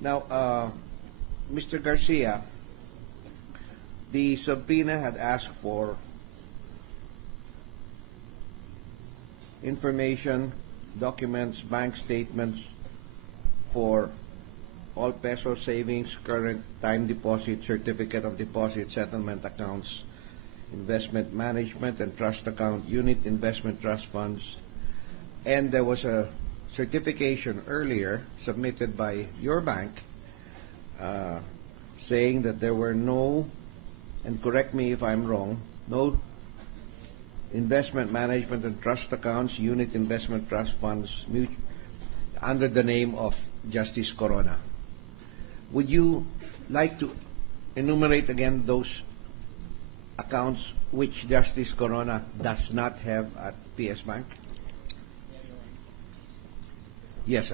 Now, Mr. Garcia, the subpoena had asked for information, documents, bank statements for all peso savings, current time deposit, certificate of deposit, settlement accounts, investment management and trust account, unit investment trust funds, and there was a certification earlier submitted by your bank saying that there were no, and correct me if I'm wrong, no investment management and trust accounts, unit investment trust funds under the name of Justice Corona. Would you like to enumerate again those accounts which Justice Corona does not have at PS Bank? Yes,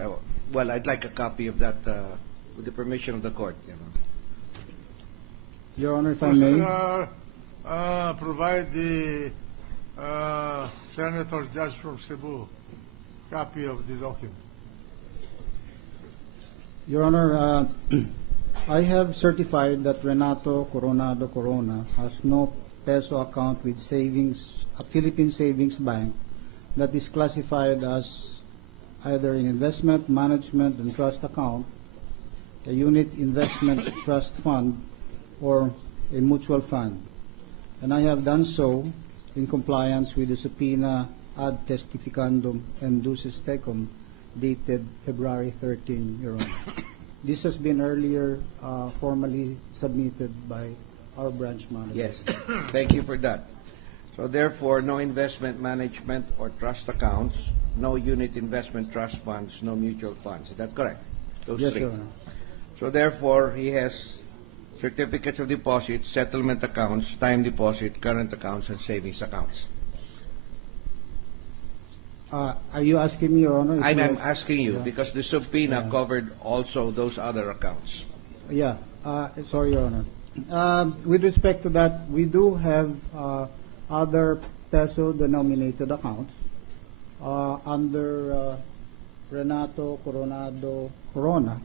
well, I'd like a copy of that with the permission of the court. Your Honor, if I may. Provide the Senator Judge from Cebu copy of the document. Your Honor, I have certified that Renato Coronado Corona has no peso account with a Philippine Savings Bank that is classified as either an investment, management, and trust account, a unit investment trust fund, or a mutual fund. And I have done so in compliance with the subpoena ad testificandum and duces tecum dated February 13, Your Honor. This has been earlier formally submitted by our branch manager. Yes, thank you for that. So therefore, no investment management or trust accounts, no unit investment trust funds, no mutual funds. Is that correct? Those Yes, three. Your Honor. So therefore, he has certificates of deposit, settlement accounts, time deposit, current accounts, and savings accounts. Are you asking me, Your Honor? I'm asking you, Yeah. because the subpoena Yeah. covered also those other accounts. Yeah, sorry, Your Honor. With respect to that, we do have other peso-denominated accounts under Renato Coronado Corona,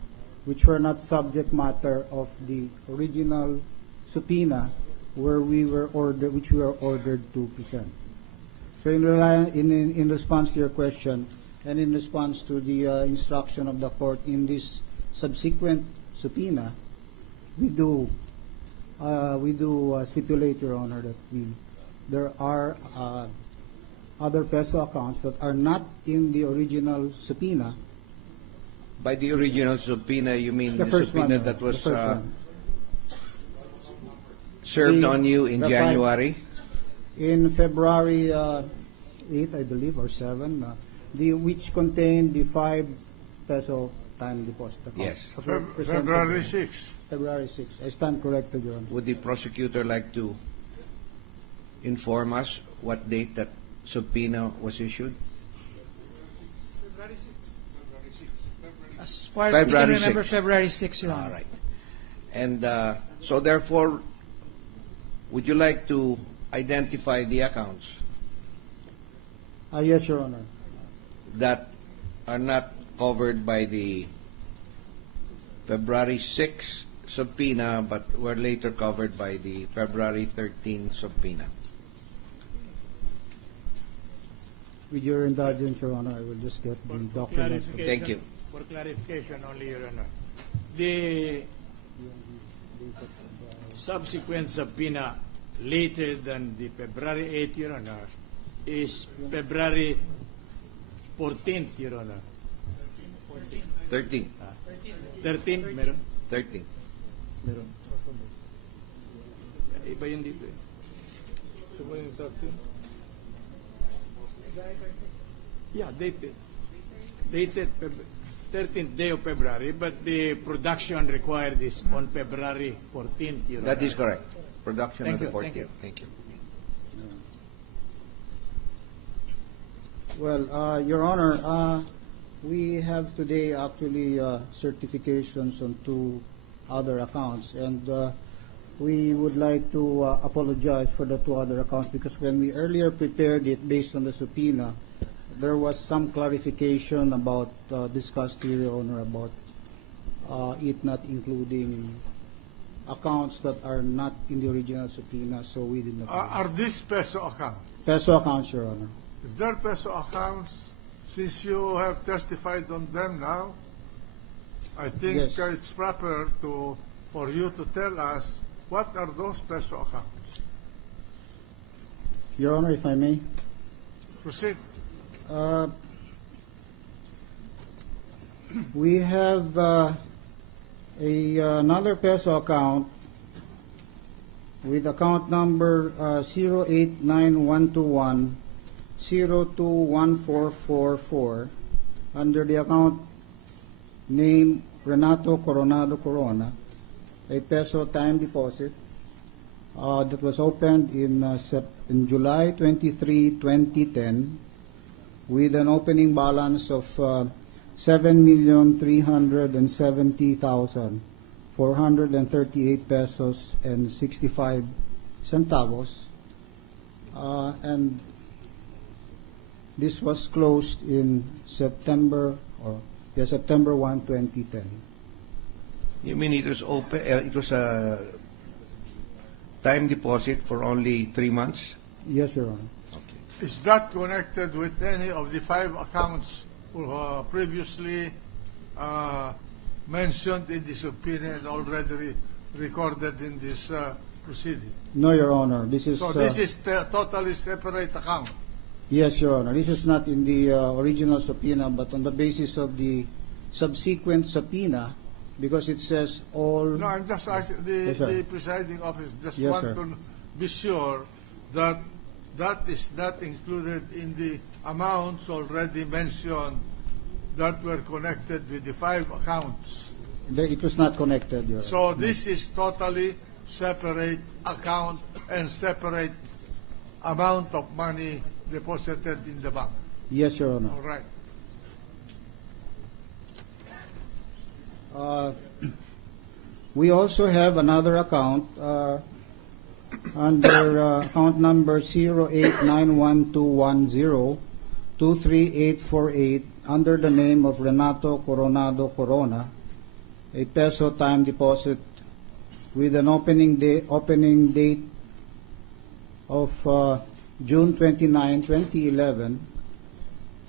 which were not subject matter of the original subpoena, which we were ordered to present. So, in response to your question, and in response to the instruction of the court in this subsequent subpoena, we do stipulate, Your Honor, that there are other peso accounts that are not in the original subpoena. By the original subpoena, you mean The the first subpoena one, that was the first one. served The- on you in the January? In February 8, I believe, or 7, which contained the 5 peso time deposit account. Yes. February 6. February 6. I stand corrected, Your Honor. Would the prosecutor like to inform us what date that subpoena was issued? As far as we February can remember, 6. February 6, Your Honor. All right. And so therefore, would you like to identify the accounts Yes, Your Honor. that are not covered by the February 6 subpoena but were later covered by the February 13 subpoena? With your indulgence, Your Honor, I will just get the document. Thank you. For clarification only, Your Honor. The subsequent subpoena later than the February 8, Your Honor, is February 14th, Your Honor. 13. 13, meron? 13. Meron. Iba yun dito eh. Iba yung 13? Yeah, dated 13th day of February, but the production required is on February 14th, Your Honor. That is correct. Production Thank of the you, 14th. thank you. Thank you. Well, Your Honor, We have today actually certifications on two other accounts, and we would like to apologize for the two other accounts because when we earlier prepared it based on the subpoena, there was some clarification about discussed here, Your Honor, about it not including accounts that are not in the original subpoena, so we did not. Are these peso accounts? Peso accounts, Your Honor. If they're peso accounts, since you have testified on them now, I think Yes. it's proper for you to tell us what are those peso accounts. Your Honor, if I may. Proceed. We have another peso account with account number 089121 021444 under the account name Renato Coronado Corona, a peso time deposit that was opened in July 23, 2010 with an opening balance of 7,370,438 pesos and 65 centavos, and this was closed in September 1, 2010. You mean it was open? It was a time deposit for only 3 months? Yes, Your Honor. Okay. Is that connected with any of the 5 accounts previously mentioned in the subpoena and already recorded in this proceeding? No, Your Honor. This is So this is a totally separate account. yes, Your Honor. This is not in the original subpoena, but on the basis of the subsequent subpoena, because it says all. No, I'm just asking Yes, sir. the presiding office just Yes, want sir. to be sure that that is not included in the amounts already mentioned that were connected with the 5 accounts. It was not connected, Your Honor. So this is totally separate account and separate amount of money deposited in the bank. Yes, Your Honor. All right. We also have another account under account number 089121 23848 under the name of Renato Coronado Corona, a peso time deposit with an opening date of June 29, 2011,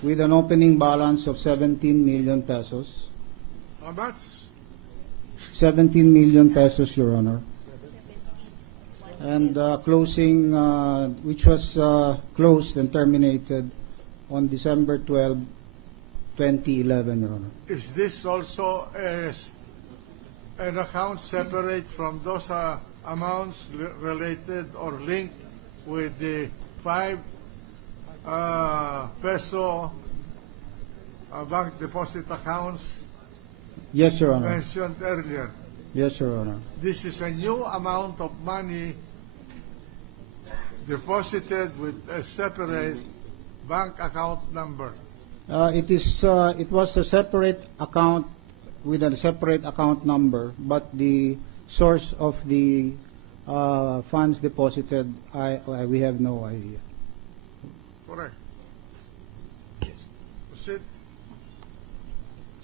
with an opening balance of 17 million pesos. How much? 17 million pesos, Your Honor. And closing, which was closed and terminated on December 12, 2011, Your Honor. Is this also an account separate from those amounts related or linked with the 5 peso bank deposit accounts Yes, Your Honor. mentioned earlier? Yes, Your Honor. This is a new amount of money deposited with a separate bank account number. It was a separate account with a separate account number, but the source of the funds deposited, we have no idea. Correct. Yes. Proceed.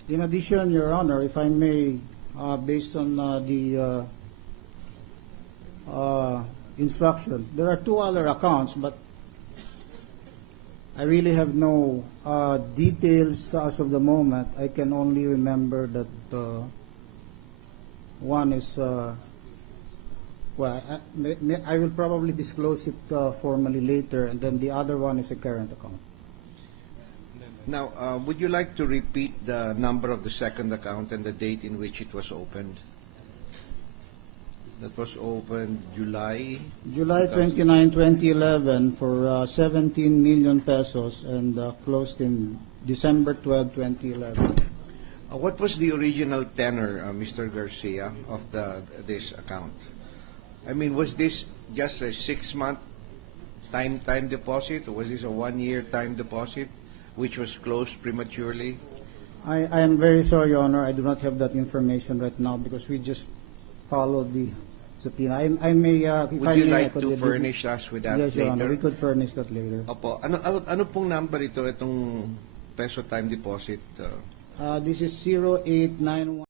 In addition, Your Honor, if I may, based on the instruction, there are 2 other accounts, but I really have no details as of the moment. I can only remember that one is, I will probably disclose it formally later, and then the other one is a current account. Now, would you like to repeat the number of the second account and the date in which it was opened? That was opened July 29, 2011 for 17 million pesos and closed in December 12, 2011. What was the original tenor, Mr. Garcia, of this account? I mean, was this just a 6-month time deposit, or was this a 1-year time deposit, which was closed prematurely? I am very sorry, Your Honor. I do not have that information right now because we just followed the subpoena. I may, if Would I you may, I like could to give- furnish us with that Yes, Your Honor. We later? could furnish that later. Opo. Ano pong number ito, itong peso time deposit? This is 0891.